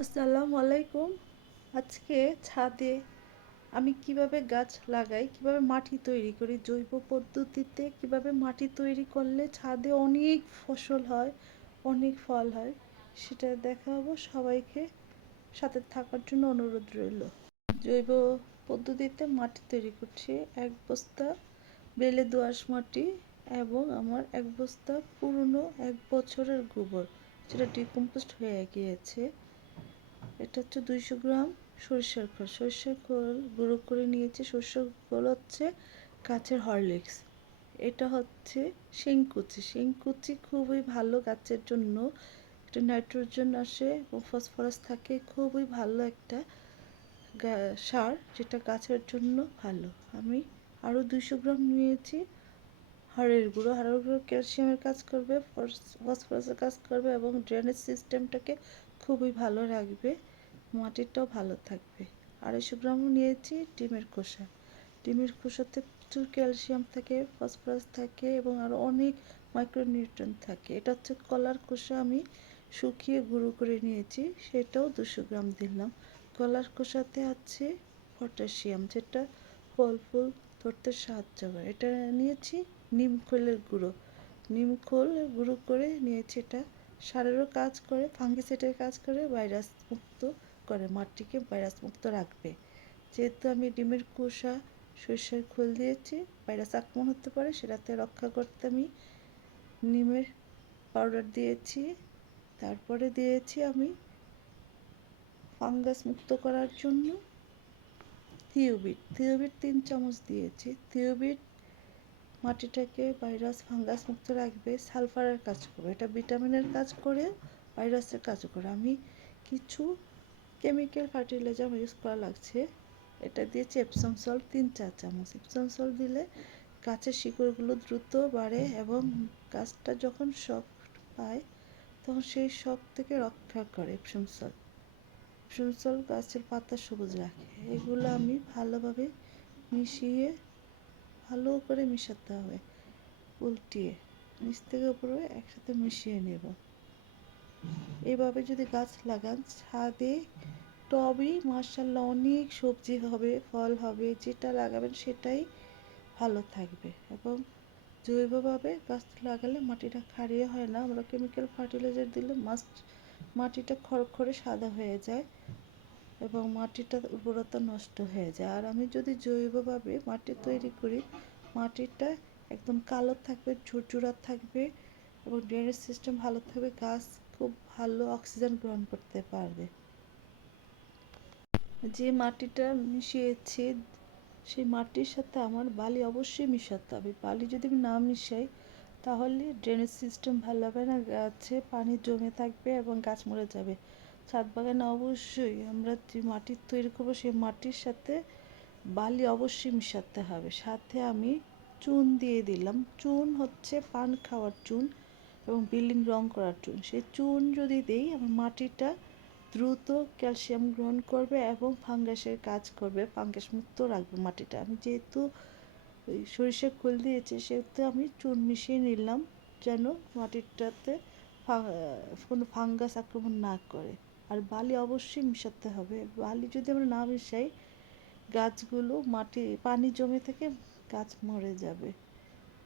আসসালামু আলাইকুম। আজকে ছাদে আমি কীভাবে গাছ লাগাই, কীভাবে মাটি তৈরি করি, জৈব পদ্ধতিতে কীভাবে মাটি তৈরি করলে ছাদে অনেক ফসল হয়, অনেক ফল হয়, সেটা দেখাবো। সবাইকে সাথে থাকার জন্য অনুরোধ রইল। জৈব পদ্ধতিতে মাটি তৈরি করছি। এক বস্তা বেলে দোআঁশ মাটি এবং আমার এক বস্তা পুরনো এক বছরের গোবর, যেটা ডিকম্পোস্ট হয়ে গিয়েছে। এটা হচ্ছে দুইশো গ্রাম সরিষার খোল। সরিষার খোল গুঁড়ো করে নিয়েছি। সরিষার খোল হচ্ছে গাছের হরলিক্স। এটা হচ্ছে শিংকুচি। শিংকুচি খুবই ভালো গাছের জন্য। একটা নাইট্রোজেন আসে এবং ফসফরাস থাকে। খুবই ভালো একটা সার যেটা গাছের জন্য ভালো। আমি আরও দুইশো গ্রাম নিয়েছি। হাড়ের গুঁড়ো। হাড়ের গুঁড়ো ক্যালসিয়ামের কাজ করবে ফসফরাসের কাজ করবে এবং ড্রেনেজ সিস্টেমটাকে খুবই ভালো রাখবে মাটিটাও ভালো থাকবে। আড়াইশো গ্রাম নিয়েছি ডিমের খোসা। ডিমের খোসাতে প্রচুর ক্যালসিয়াম থাকে, ফসফরাস থাকে এবং আরও অনেক মাইক্রোনিউট্রন থাকে। এটা হচ্ছে কলার খোসা আমি শুকিয়ে গুঁড়ো করে নিয়েছি, সেটাও দুশো গ্রাম দিলাম। কলার খোসাতে আছে পটাশিয়াম, যেটা ফল ফুল ধরতে সাহায্য করে। এটা নিয়েছি নিম খোলের গুঁড়ো। নিম খোল গুঁড়ো করে নিয়েছি এটা। সারেরও কাজ করে, ফাঙ্গিসাইডের কাজ করে, ভাইরাস মুক্ত করে, মাটিকে ভাইরাস মুক্ত রাখবে। যেহেতু আমি ডিমের খোসা, সরিষার খোল দিয়েছি, ভাইরাস আক্রমণ হতে পারে, সেটাতে রক্ষা করতে আমি নিমের পাউডার দিয়েছি। তারপরে দিয়েছি আমি ফাঙ্গাস মুক্ত করার জন্য থিওবিট। থিওবিট তিন চামচ দিয়েছি। থিওবিট মাটিটাকে ভাইরাস, ফাঙ্গাস মুক্ত রাখবে, সালফারের কাজ করবে। এটা ভিটামিনের কাজ করে, ভাইরাসের কাজ করে। আমি কিছু কেমিক্যাল ফার্টিলাইজার ইউজ করা লাগছে। এটা দিয়েছি এপসম সল্ট, তিন চার চামচ। এপসম সল্ট দিলে গাছের শিকড়গুলো দ্রুত বাড়ে এবং গাছটা যখন শক পায় তখন সেই শক থেকে রক্ষা করে এপসম সল্ট। এপসম সল্ট গাছের পাতা সবুজ রাখে। এগুলো আমি ভালোভাবে মিশিয়ে ভালো করে মিশাতে হবে। উল্টিয়ে, নিচ থেকে উপরে একসাথে মিশিয়ে নেব। এভাবে যদি গাছ লাগান, ছাদে টবেই মার্শাল্লাহ অনেক সবজি হবে, ফল হবে, যেটা লাগাবেন সেটাই ভালো থাকবে। এবং জৈবভাবে গাছ লাগালে মাটিটা ক্ষারিয়ে হয় না। আমরা কেমিক্যাল ফার্টিলাইজার দিলে মাস্ট মাটিটা খড়খড়ে সাদা হয়ে যায়। এবং মাটিটার উর্বরতা নষ্ট হয়ে যায়। আর আমি যদি জৈবভাবে মাটি তৈরি করি, মাটিটা একদম কালো থাকবে, ঝুরঝুরা থাকবে এবং ড্রেনেজ সিস্টেম ভালো থাকবে, গাছ খুব ভালো অক্সিজেন গ্রহণ করতে পারবে। যে মাটিটা মিশিয়েছি, সেই মাটির সাথে আমার বালি অবশ্যই মিশাতে হবে। বালি যদি আমি না মিশাই, তাহলে ড্রেনেজ সিস্টেম ভালো হবে না, গাছে পানি জমে থাকবে এবং গাছ মরে যাবে। ছাদ বাগানে অবশ্যই আমরা যে মাটি তৈরি করব, সেই মাটির সাথে বালি অবশ্যই মিশাতে হবে। সাথে আমি চুন দিয়ে দিলাম। চুন হচ্ছে পান খাওয়ার চুন এবং বিল্ডিং রং করার চুন। সেই চুন যদি দিই, আমার মাটিটা দ্রুত ক্যালসিয়াম গ্রহণ করবে এবং ফাঙ্গাসের কাজ করবে। ফাঙ্গাস মুক্ত রাখবে মাটিটা। আমি যেহেতু ওই সরিষার খোল দিয়েছি, সেহেতু আমি চুন মিশিয়ে নিলাম যেন মাটিটাতে কোনো ফাঙ্গাস আক্রমণ না করে। আর বালি অবশ্যই মিশাতে হবে। বালি যদি আমরা না মিশাই, গাছগুলো মাটি, পানি জমে থেকে গাছ মরে যাবে।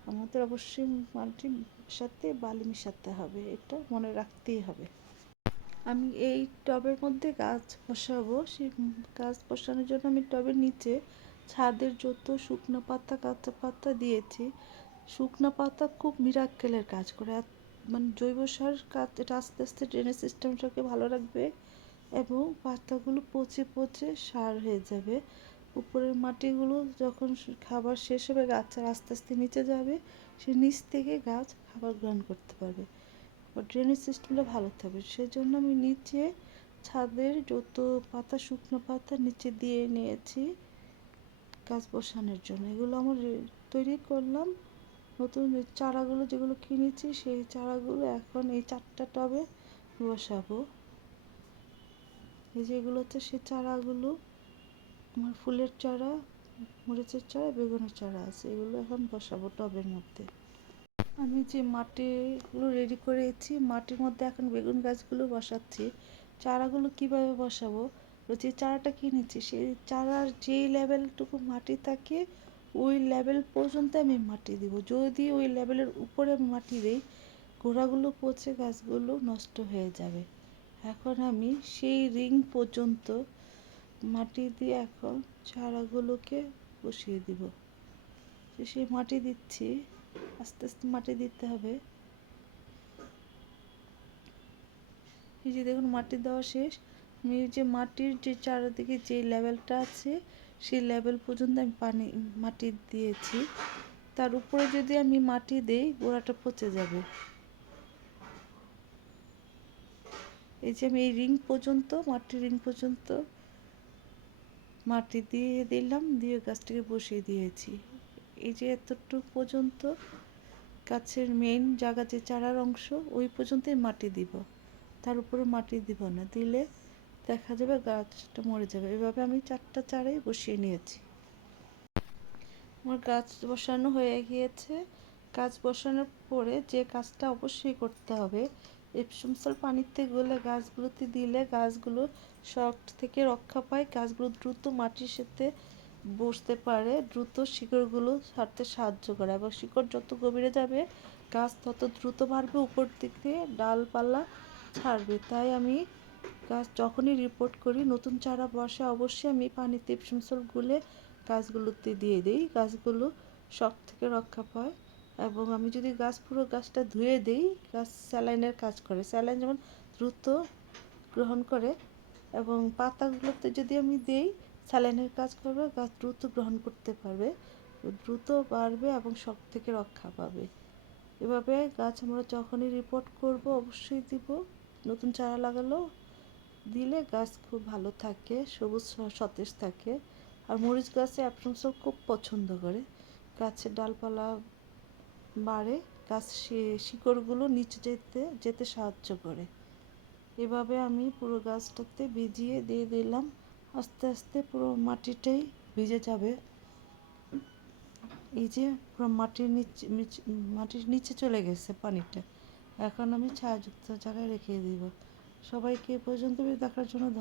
আমাদের অবশ্যই মাটি সাথে বালি মিশাতে হবে, এটা মনে রাখতেই হবে। আমি এই টবের মধ্যে গাছ বসাবো। সেই গাছ বসানোর জন্য আমি টবের নিচে ছাদের যত শুকনো পাতা, কাঁচা পাতা দিয়েছি, শুকনো পাতা খুব মিরাক্কেলের কাজ করে। মানে জৈব সার কাজ, এটা আস্তে আস্তে ড্রেনেজ সিস্টেমটাকে ভালো রাখবে এবং পাতাগুলো পচে পচে সার হয়ে যাবে। উপরের মাটিগুলো যখন খাবার শেষ হবে গাছ আস্তে আস্তে নিচে যাবে, সে নিচ থেকে গাছ খাবার গ্রহণ করতে পারবে। ড্রেনেজ সিস্টেমটা ভালো থাকবে। সেই জন্য আমি নিচে ছাদের যত পাতা, শুকনো পাতা নিচে দিয়ে নিয়েছি গাছ বসানোর জন্য। এগুলো আমার তৈরি করলাম। নতুন চারাগুলো যেগুলো কিনেছি, সেই চারাগুলো এখন এই চারটা টবে বসাবো। এই যেগুলো হচ্ছে সেই চারাগুলো, আমার ফুলের চারা, মরিচের চারা, বেগুনের চারা আছে, এগুলো এখন বসাবো টবের মধ্যে। আমি যে মাটিগুলো রেডি করেছি, মাটির মধ্যে এখন বেগুন গাছগুলো বসাচ্ছি। চারাগুলো কীভাবে বসাবো? যে চারাটা কিনেছি, সেই চারার যেই লেভেলটুকু মাটি থাকে ওই লেভেল পর্যন্ত আমি মাটি দিব। যদি ওই লেভেলের উপরে আমি মাটি দিই, গোড়াগুলো পচে গাছগুলো নষ্ট হয়ে যাবে। এখন আমি সেই রিং পর্যন্ত মাটি দিয়ে এখন চারাগুলোকে বসিয়ে দিব। সেই মাটি দিচ্ছি। আস্তে আস্তে মাটি দিতে হবে। এই যে দেখুন, মাটি দেওয়া শেষ। আমি যে মাটির যে চারিদিকে যে লেভেলটা আছে সেই লেভেল পর্যন্ত আমি পানি, মাটি দিয়েছি। তার উপরে যদি আমি মাটি দেই, গোড়াটা পচে যাবে। এই যে আমি এই রিং পর্যন্ত, মাটির রিং পর্যন্ত মাটি দিয়ে দিলাম, দিয়ে গাছটাকে বসিয়ে দিয়েছি। এই যে এতটুকু পর্যন্ত গাছের মেইন জায়গা যে চারার অংশ, ওই পর্যন্তই মাটি দিব। তার উপরে মাটি দিব না। দিলে দেখা যাবে গাছটা মরে যাবে। এভাবে আমি চারটা চারাই বসিয়ে নিয়েছি। আমার গাছ বসানো হয়ে গিয়েছে। গাছ বসানোর পরে যে কাজটা অবশ্যই করতে হবে এপসম পানিতে গলে গাছগুলোতে দিলে গাছগুলো শক থেকে রক্ষা পায়। গাছগুলো দ্রুত মাটির সাথে বসতে পারে, দ্রুত শিকড়গুলো ছাড়তে সাহায্য করে এবং শিকড় যত গভীরে যাবে, গাছ তত দ্রুত বাড়বে, উপর দিকে ডালপালা ছাড়বে। তাই আমি গাছ যখনই রিপোর্ট করি, নতুন চারা বসে, অবশ্যই আমি পানিতে এপসম সল গুলে গাছগুলোতে দিয়ে দিই। গাছগুলো শক থেকে রক্ষা পায় এবং আমি যদি গাছ পুরো গাছটা ধুয়ে দিই, গাছ স্যালাইনের কাজ করে। স্যালাইন যেমন দ্রুত গ্রহণ করে এবং পাতাগুলোতে যদি আমি দিই স্যালাইনের কাজ করবে, গাছ দ্রুত গ্রহণ করতে পারবে, দ্রুত বাড়বে এবং শক থেকে রক্ষা পাবে। এভাবে গাছ আমরা যখনই রিপোর্ট করব, অবশ্যই দিব। নতুন চারা লাগালো দিলে গাছ খুব ভালো থাকে, সবুজ সতেজ থাকে। আর মরিচ গাছে অ্যাপ্রমসল খুব পছন্দ করে। গাছের ডালপালা বাড়ে, গাছ শিকড়গুলো নিচে যেতে যেতে সাহায্য করে। এভাবে আমি পুরো গাছটাতে ভিজিয়ে দিয়ে দিলাম। আস্তে আস্তে পুরো মাটিটাই ভিজে যাবে। এই যে পুরো মাটির নিচে মাটির নিচে চলে গেছে পানিটা। এখন আমি ছায়াযুক্ত জায়গায় রেখে দিব। সবাইকে পর্যন্ত দেখার জন্য